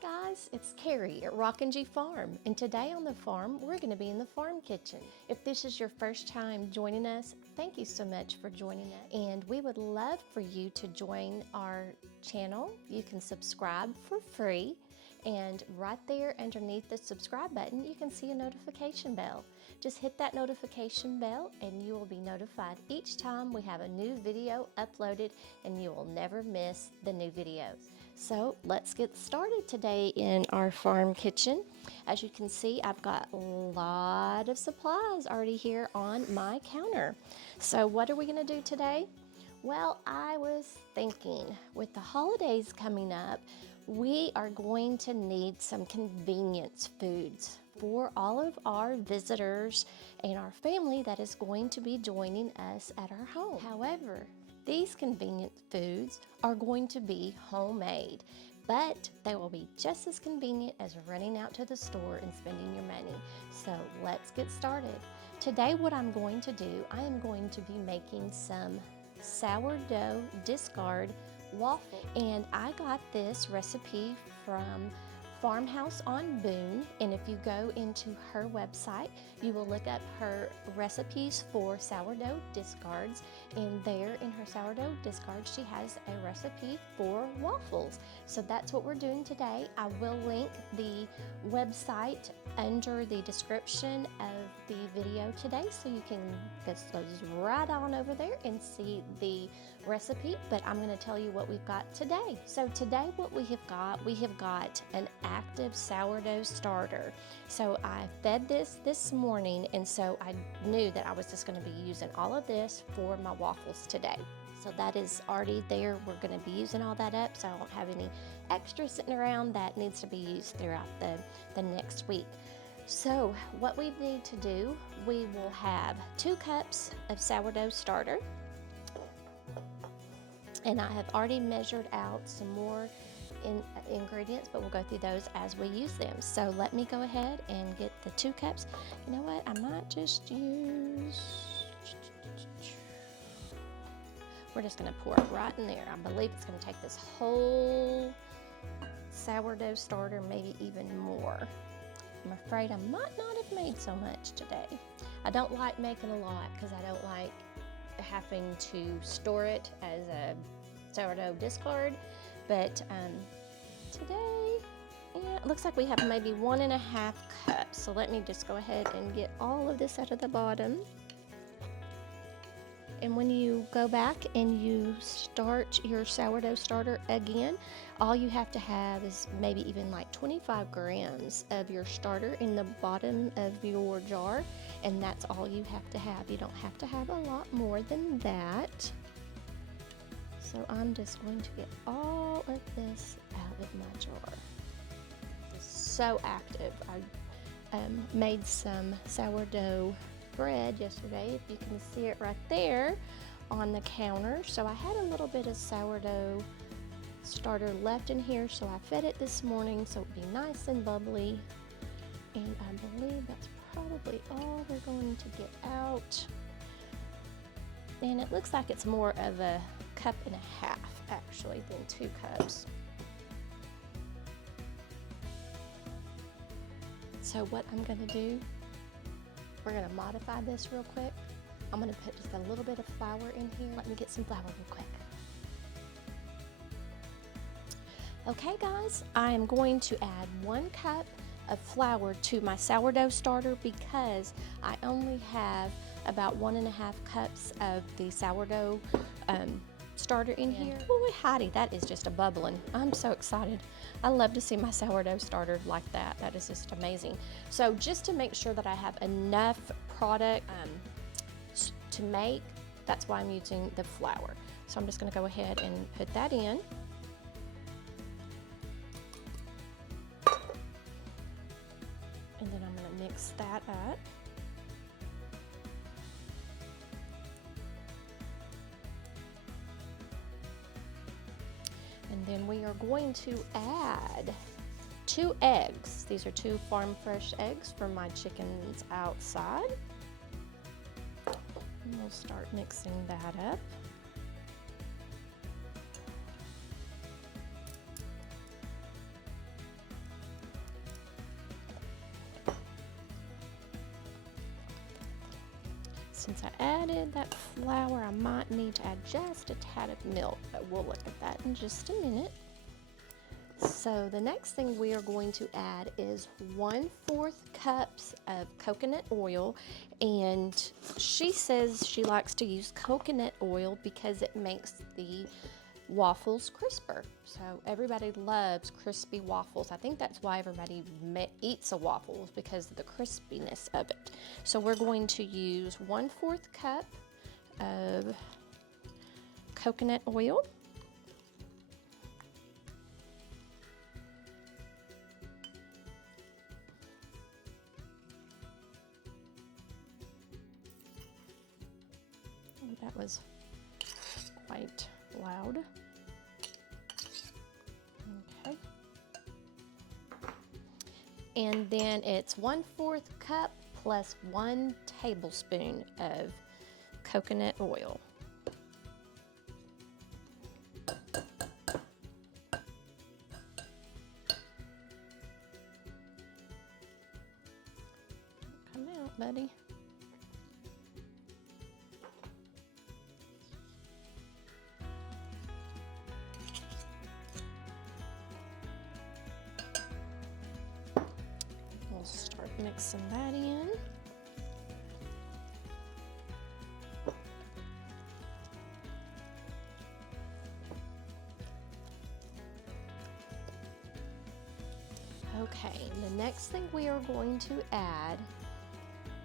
guys, it's Carrie at Rockin G Farm, and today on the farm we're going to be in the farm kitchen. If this is your first time joining us, thank you so much for joining us, and we would love for you to join our channel. You can subscribe for free, and right there underneath the subscribe button you can see a notification bell. Just hit that notification bell and you will be notified each time we have a new video uploaded, and you will never miss the new videos. So let's get started today in our farm kitchen. As you can see, I've got a lot of supplies already here on my counter. So what are we going to do today? Well, I was thinking with the holidays coming up, we are going to need some convenience foods for all of our visitors and our family that is going to be joining us at our home. However, these convenient foods are going to be homemade, but they will be just as convenient as running out to the store and spending your money. So let's get started. Today what I'm going to do, I am going to be making some sourdough discard waffle, and I got this recipe from Farmhouse on Boone, and if you go into her website you will look up her recipes for sourdough discards, and there in her sourdough discards she has a recipe for waffles. So that's what we're doing today. I will link the website under the description of the video today, so you can just go right on over there and see the recipe, but I'm going to tell you what we've got today. So today what we have got an active sourdough starter. So I fed this morning, and so I knew that I was just going to be using all of this for my waffles today. So that is already there. We're going to be using all that up, so I won't have any extra sitting around that needs to be used throughout the next week. So what we need to do, we will have 2 cups of sourdough starter, and I have already measured out some more ingredients, but we'll go through those as we use them. So let me go ahead and get the 2 cups. You know what, I might just use, we're just going to pour it right in there. I believe it's going to take this whole sourdough starter, maybe even more. I'm afraid I might not have made so much today. I don't like making a lot because I don't like having to store it as a sourdough discard, but today, yeah, it looks like we have maybe 1.5 cups. So let me just go ahead and get all of this out of the bottom. And when you go back and you start your sourdough starter again, all you have to have is maybe even like 25 grams of your starter in the bottom of your jar, and that's all you have to have. You don't have to have a lot more than that. So I'm just going to get all of this out of my jar. It's so active. I made some sourdough bread yesterday, if you can see it right there on the counter. So I had a little bit of sourdough starter left in here, so I fed it this morning so it would be nice and bubbly, and I believe that's probably all we're going to get out. And it looks like it's more of a 1.5 cups actually than 2 cups. So what I'm going to do, we're going to modify this real quick. I'm going to put just a little bit of flour in here. Let me get some flour real quick. Okay guys, I am going to add 1 cup of flour to my sourdough starter because I only have about 1.5 cups of the sourdough starter in here. Boy, Heidi, that is just a bubbling. I'm so excited. I love to see my sourdough starter like that. That is just amazing. So just to make sure that I have enough product to make, that's why I'm using the flour. So I'm just going to go ahead and put that in. And then I'm going to mix that up. And then we are going to add 2 eggs. These are 2 farm fresh eggs for my chickens outside. And we'll start mixing that up. Since I added that flour, I might need to add just a tad of milk, but we'll look at that in just a minute. So the next thing we are going to add is 1/4 cups of coconut oil, and she says she likes to use coconut oil because it makes the waffles crisper. So everybody loves crispy waffles. I think that's why everybody eats a waffle, is because of the crispiness of it. So we're going to use 1/4 cup of coconut oil. That was quite loud. Okay. And then it's 1/4 cup plus 1 tablespoon of coconut oil. Come out, buddy. We'll start mixing that in. Okay, the next thing we are going to add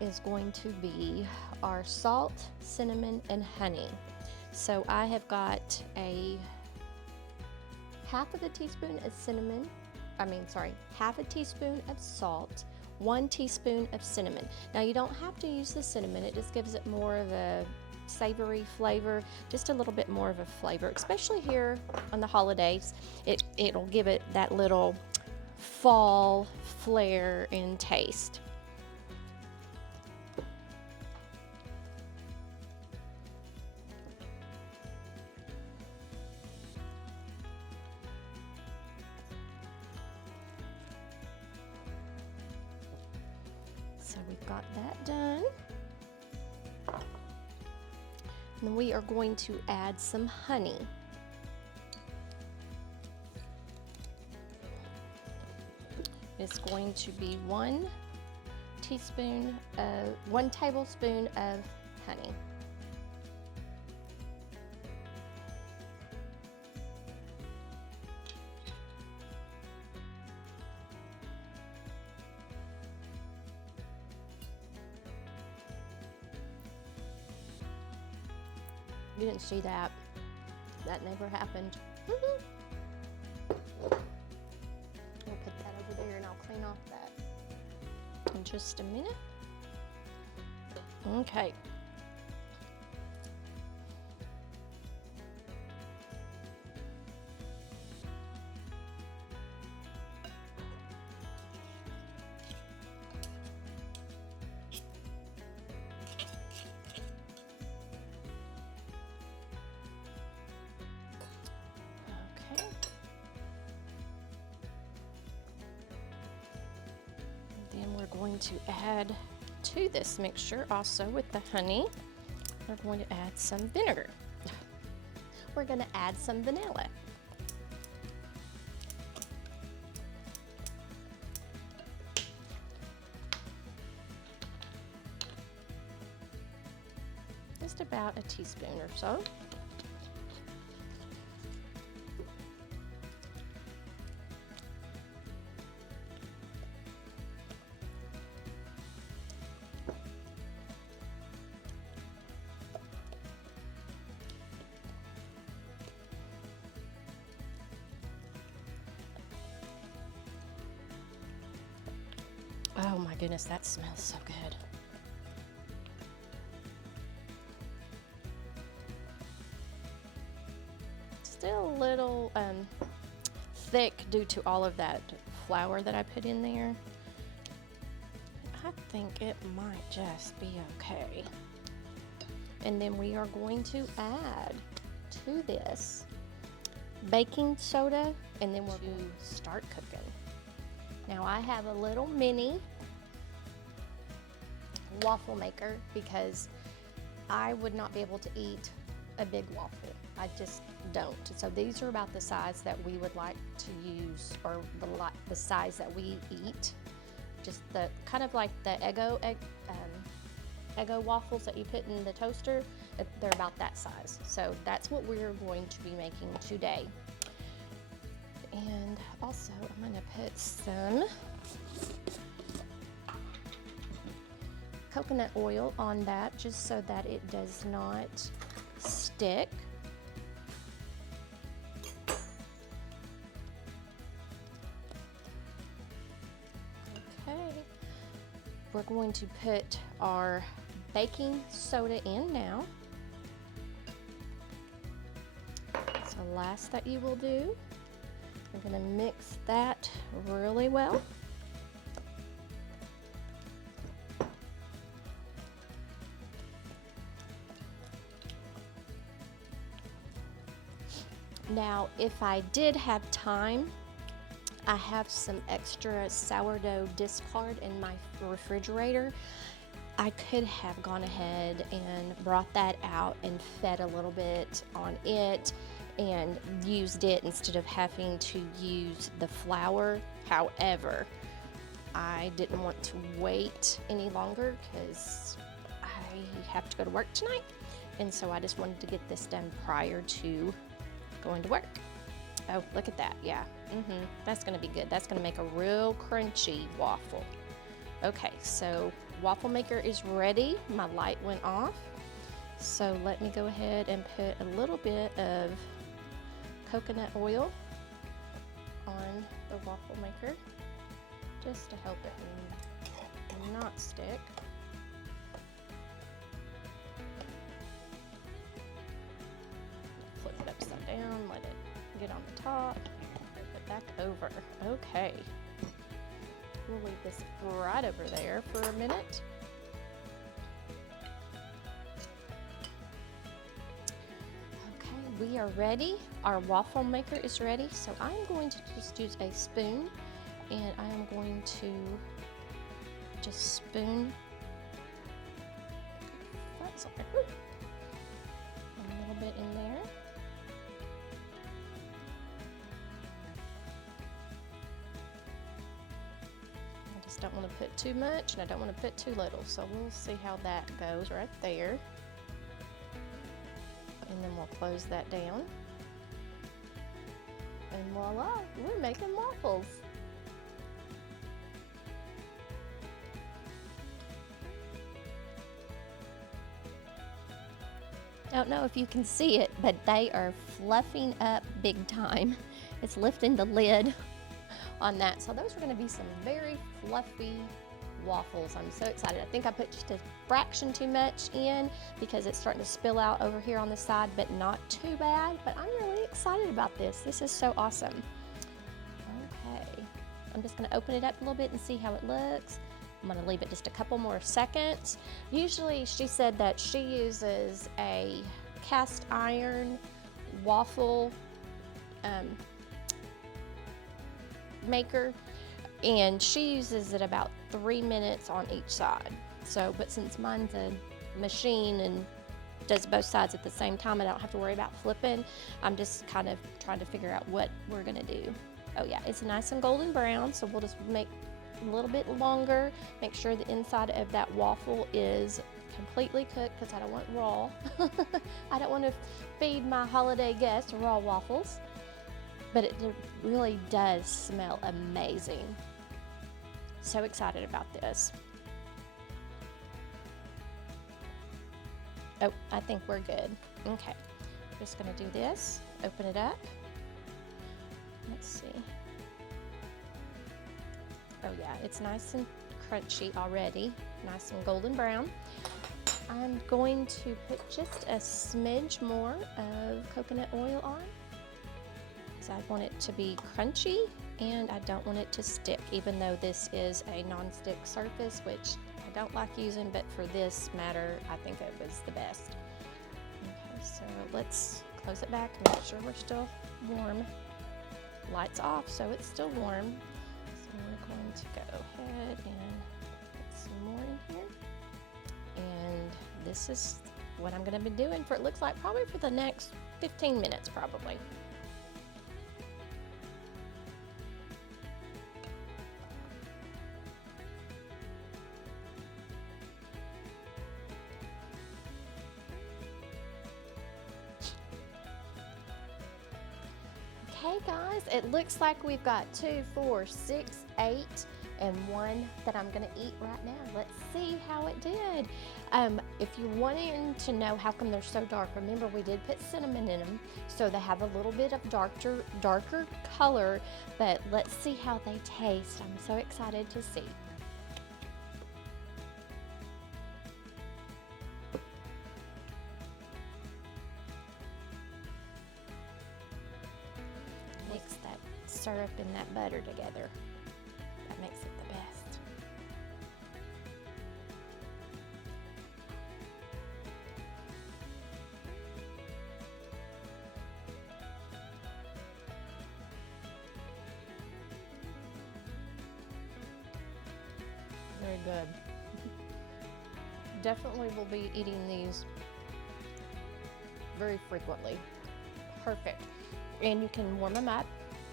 is going to be our salt, cinnamon, and honey. So I have got half a teaspoon of half a teaspoon of salt, 1 teaspoon of cinnamon. Now you don't have to use the cinnamon, it just gives it more of a savory flavor, just a little bit more of a flavor, especially here on the holidays. It'll give it that little fall flair and taste. So we've got that done. And we are going to add some honey. It's going to be 1 tablespoon of honey. You didn't see that. That never happened. I'll put that over there and I'll clean off that in just a minute. Okay. Then we're going to add to this mixture, also with the honey, we're going to add some vinegar. We're going to add some vanilla. Just about a teaspoon or so. Oh my goodness, that smells so good. Still a little thick due to all of that flour that I put in there. I think it might just be okay. And then we are going to add to this baking soda, and then we're going to start cooking. Now I have a little mini waffle maker because I would not be able to eat a big waffle. I just don't. So these are about the size that we would like to use, or the size that we eat. Just the kind of like the Eggo waffles that you put in the toaster. They're about that size. So that's what we're going to be making today. And also I'm going to put some coconut oil on that, just so that it does not stick. Okay, we're going to put our baking soda in now. So last that you will do, we're going to mix that really well. Now, if I did have time, I have some extra sourdough discard in my refrigerator. I could have gone ahead and brought that out and fed a little bit on it and used it instead of having to use the flour. However, I didn't want to wait any longer because I have to go to work tonight, and so I just wanted to get this done prior to going to work. Oh, look at that. Yeah, that's gonna be good. That's gonna make a real crunchy waffle. Okay, so waffle maker is ready. My light went off. So let me go ahead and put a little bit of coconut oil on the waffle maker just to help it not stick. Flip it upside down, let it get on the top, flip it back over. Okay. We'll leave this right over there for a minute. Okay, we are ready. Our waffle maker is ready. So I'm going to just use a spoon, and I am going to just spoon a little bit in there. Don't want to put too much, and I don't want to put too little, so we'll see how that goes right there, and then we'll close that down, and voila, we're making waffles. I don't know if you can see it, but they are fluffing up big time. It's lifting the lid on that. So those are going to be some very fluffy waffles. I'm so excited. I think I put just a fraction too much in because it's starting to spill out over here on the side, but not too bad. But I'm really excited about this. This is so awesome. Okay, I'm just going to open it up a little bit and see how it looks. I'm going to leave it just a couple more seconds. Usually she said that she uses a cast iron waffle maker, and she uses it about 3 minutes on each side. So, but since mine's a machine and does both sides at the same time, I don't have to worry about flipping. I'm just kind of trying to figure out what we're gonna do. Oh yeah, it's nice and golden brown, so we'll just make a little bit longer, make sure the inside of that waffle is completely cooked because I don't want raw. I don't want to feed my holiday guests raw waffles. But it really does smell amazing. So excited about this. Oh, I think we're good. Okay, just gonna do this, open it up. Let's see. Oh yeah, it's nice and crunchy already, nice and golden brown. I'm going to put just a smidge more of coconut oil on. I want it to be crunchy, and I don't want it to stick, even though this is a non-stick surface, which I don't like using, but for this matter, I think it was the best. Okay, so let's close it back and make sure we're still warm. Lights off, so it's still warm. So we're going to go ahead and put some more in here. And this is what I'm gonna be doing for, it looks like probably for the next 15 minutes probably. Okay guys, it looks like we've got 2, 4, 6, 8, and 1 that I'm gonna eat right now. Let's see how it did. If you're wanting to know how come they're so dark, remember we did put cinnamon in them, so they have a little bit of darker color, but let's see how they taste. I'm so excited to see. Mix that syrup and that butter together. That makes it the best. Very good. Definitely will be eating these very frequently. Perfect. And you can warm them up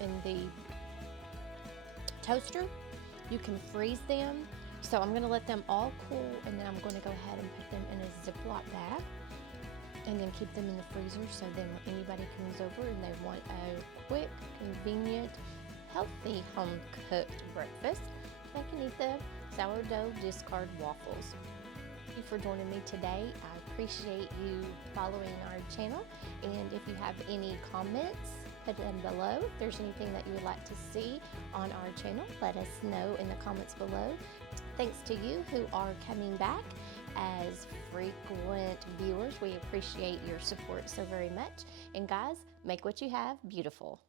in the toaster. You can freeze them. So I'm gonna let them all cool, and then I'm gonna go ahead and put them in a Ziploc bag and then keep them in the freezer, so then when anybody comes over and they want a quick, convenient, healthy home-cooked breakfast, they can eat the sourdough discard waffles. Thank you for joining me today. I appreciate you following our channel, and if you have any comments, put them below. If there's anything that you would like to see on our channel, let us know in the comments below. Thanks to you who are coming back as frequent viewers. We appreciate your support so very much. And guys, make what you have beautiful.